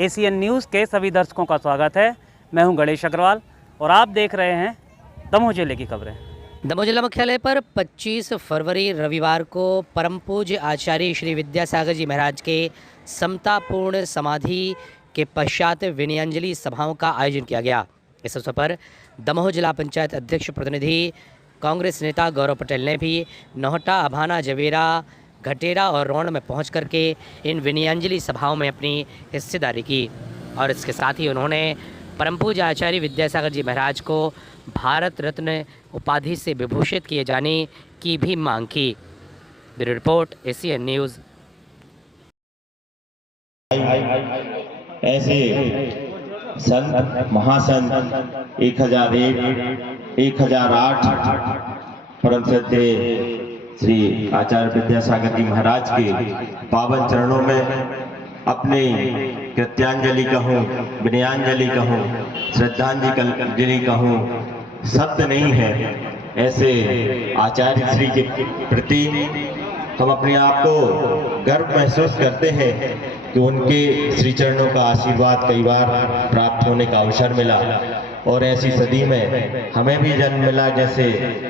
ACN news के सभी दर्शकों का स्वागत है। मैं हूं गणेश अग्रवाल और आप देख रहे हैं दमोह जिले की खबरें। दमोह जिला मुख्यालय पर 25 फरवरी रविवार को परम पूज्य आचार्य श्री विद्यासागर जी महाराज के समतापूर्ण समाधि के पश्चात विनयाञ्जलि सभाओं का आयोजन किया गया। इस अवसर पर दमोह जिला पंचायत अध्यक्ष प्रतिनिधि कांग्रेस नेता गौरव पटेल ने भी नोहटा, अभाना, जवेरा, घटेरा और रोण में पहुँच करके इन विनयाञ्जलि सभाओं में अपनी हिस्सेदारी की और इसके साथ ही उन्होंने परम पूज्य आचार्य विद्यासागर जी महाराज को भारत रत्न उपाधि से विभूषित किए जाने की भी मांग की। Bureau report, ACN news. ऐसे संत महासंत 1001, 1008 परम श्रद्धेय श्री आचार्य विद्यासागर जी महाराज के पावन चरणों में अपनी कृत्यांजलि कहूँ, विनयाञ्जलि कहूँ, श्रद्धांजलि कहूँ, शब्द नहीं है। ऐसे आचार्य श्री के प्रति हम अपने आप को गर्व महसूस करते हैं कि उनके श्री चरणों का आशीर्वाद कई बार प्राप्त होने का अवसर मिला और ऐसी सदी में हमें भी जन्म मिला जैसे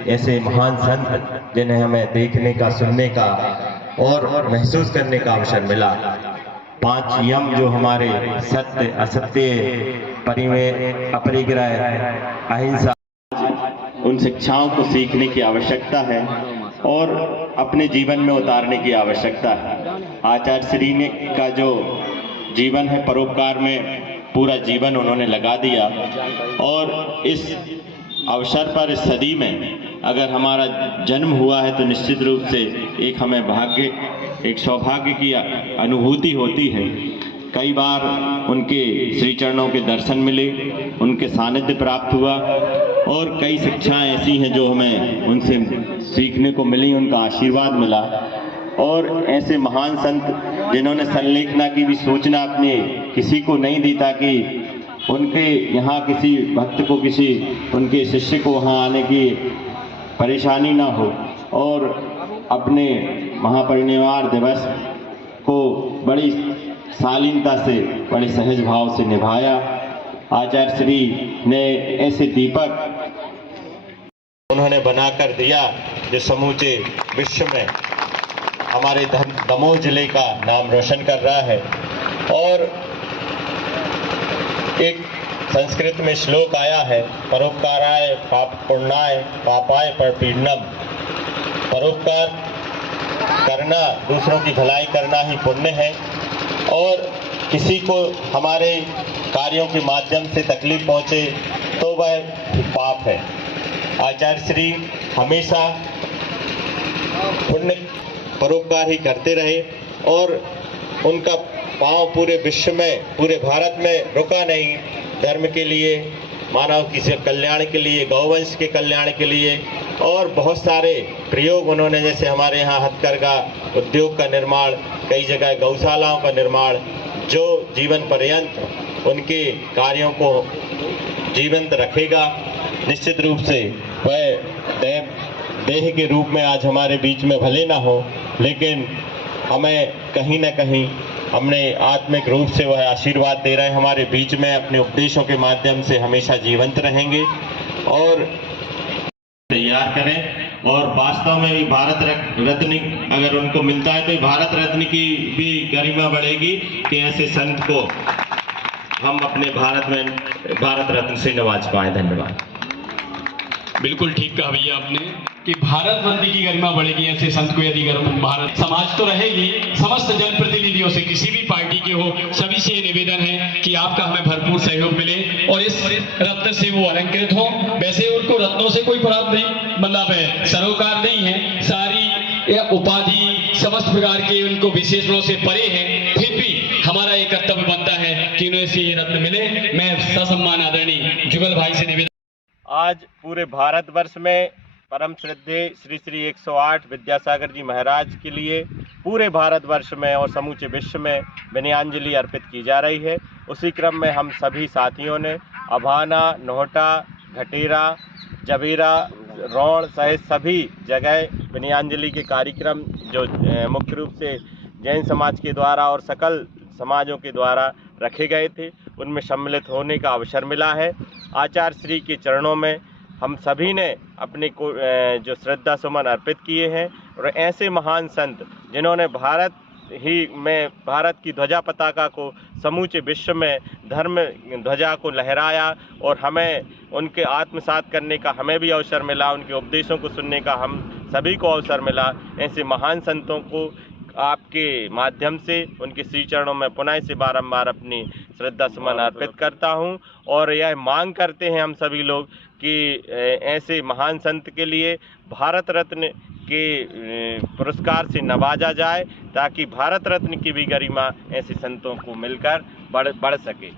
ऐसे महान संत जिन्हें हमें देखने का, सुनने का और महसूस करने का अवसर मिला। 5 यम जो हमारे सत्य, असत्य, परिमेय, अपरिग्रह, अहिंसा, उन शिक्षाओं को सीखने की आवश्यकता है और अपने जीवन में उतारने की आवश्यकता है। आचार्य श्री ने का जो जीवन है परोपकार में पूरा जीवन उन्होंने लगा दिया और इस अवसर पर, इस सदी में अगर हमारा जन्म हुआ है तो निश्चित रूप से एक हमें भाग्य, एक सौभाग्य की अनुभूति होती है। कई बार उनके श्री चरणों के दर्शन मिले, उनके सानिध्य प्राप्त हुआ और कई शिक्षाएं ऐसी हैं जो हमें उनसे सीखने को मिली, उनका आशीर्वाद मिला। और ऐसे महान संत जिन्होंने संलेखना की भी सूचना अपने किसी को नहीं दी ताकि उनके यहाँ किसी भक्त को, किसी उनके शिष्य को वहाँ आने की परेशानी ना हो और अपने महापरिनिर्वाण दिवस को बड़ी शालीनता से, बड़े सहज भाव से निभाया। आचार्य श्री ने ऐसे दीपक उन्होंने बनाकर दिया जो समूचे विश्व में हमारे दमोह जिले का नाम रोशन कर रहा है। और एक संस्कृत में श्लोक आया है, परोपकाराय पाप पुण्याय पापाय परपीडनम। परोपकार करना, दूसरों की भलाई करना ही पुण्य है और किसी को हमारे कार्यों के माध्यम से तकलीफ पहुंचे तो वह पाप है। आचार्य श्री हमेशा पुण्य परोपकार ही करते रहे और उनका पांव पूरे विश्व में, पूरे भारत में रुका नहीं। धर्म के लिए, मानव की कल्याण के लिए, गौवंश के कल्याण के लिए और बहुत सारे प्रयोग उन्होंने, जैसे हमारे यहाँ हथकरघा उद्योग का निर्माण, कई जगह गौशालाओं का निर्माण, जो जीवन पर्यंत उनके कार्यों को जीवंत रखेगा। निश्चित रूप से वह देह के रूप में आज हमारे बीच में भले ना हो, लेकिन हमें कहीं ना कहीं हमने आत्मिक रूप से वह आशीर्वाद दे रहे हैं हमारे बीच में, अपने उपदेशों के माध्यम से हमेशा जीवंत रहेंगे और तैयार करें। और वास्तव में भी भारत रत्न अगर उनको मिलता है तो भारत रत्न की भी गरिमा बढ़ेगी कि ऐसे संत को हम अपने भारत में भारत रत्न से नवाज पाए। धन्यवाद। बिल्कुल ठीक कहा भैया आपने कि भारत रत्न की गरिमा बढ़ेगी ऐसे संत को यदि भारत समाज तो रहेगी। समस्त जनप्रतिनिधियों से, किसी भी पार्टी के हो, सभी से ये निवेदन है कि आपका हमें भरपूर सहयोग मिले और इस रत्न से वो अलंकृत हो। वैसे उनको रत्नों से कोई प्राप्त नहीं, मतलब है सरोकार नहीं है, सारी उपाधि समस्त प्रकार के उनको विशेषणों से परे हैं, फिर भी हमारा एक कर्तव्य बनता है कि उन्हें से ये रत्न मिले। मैं ससम्मान आदरणीय जुगल भाई से निवेदन। आज पूरे भारतवर्ष में परम श्रद्धेय श्री श्री 108 विद्यासागर जी महाराज के लिए पूरे भारतवर्ष में और समूचे विश्व में विनयाञ्जलि अर्पित की जा रही है। उसी क्रम में हम सभी साथियों ने अभाना, नोहटा, घटेरा, जवेरा, रोण सहित सभी जगह विनयाञ्जलि के कार्यक्रम जो मुख्य रूप से जैन समाज के द्वारा और सकल समाजों के द्वारा रखे गए थे उनमें सम्मिलित होने का अवसर मिला है। आचार्य श्री के चरणों में हम सभी ने अपने को जो श्रद्धा सुमन अर्पित किए हैं और ऐसे महान संत जिन्होंने भारत की ध्वजा पताका को समूचे विश्व में धर्म ध्वजा को लहराया और हमें उनके आत्मसात करने का हमें भी अवसर मिला, उनके उपदेशों को सुनने का हम सभी को अवसर मिला। ऐसे महान संतों को आपके माध्यम से उनके श्री चरणों में पुनः से बारंबार अपनी श्रद्धा सुमन अर्पित करता हूं और यह मांग करते हैं हम सभी लोग कि ऐसे महान संत के लिए भारत रत्न के पुरस्कार से नवाजा जाए ताकि भारत रत्न की भी गरिमा ऐसे संतों को मिलकर बढ़ सके।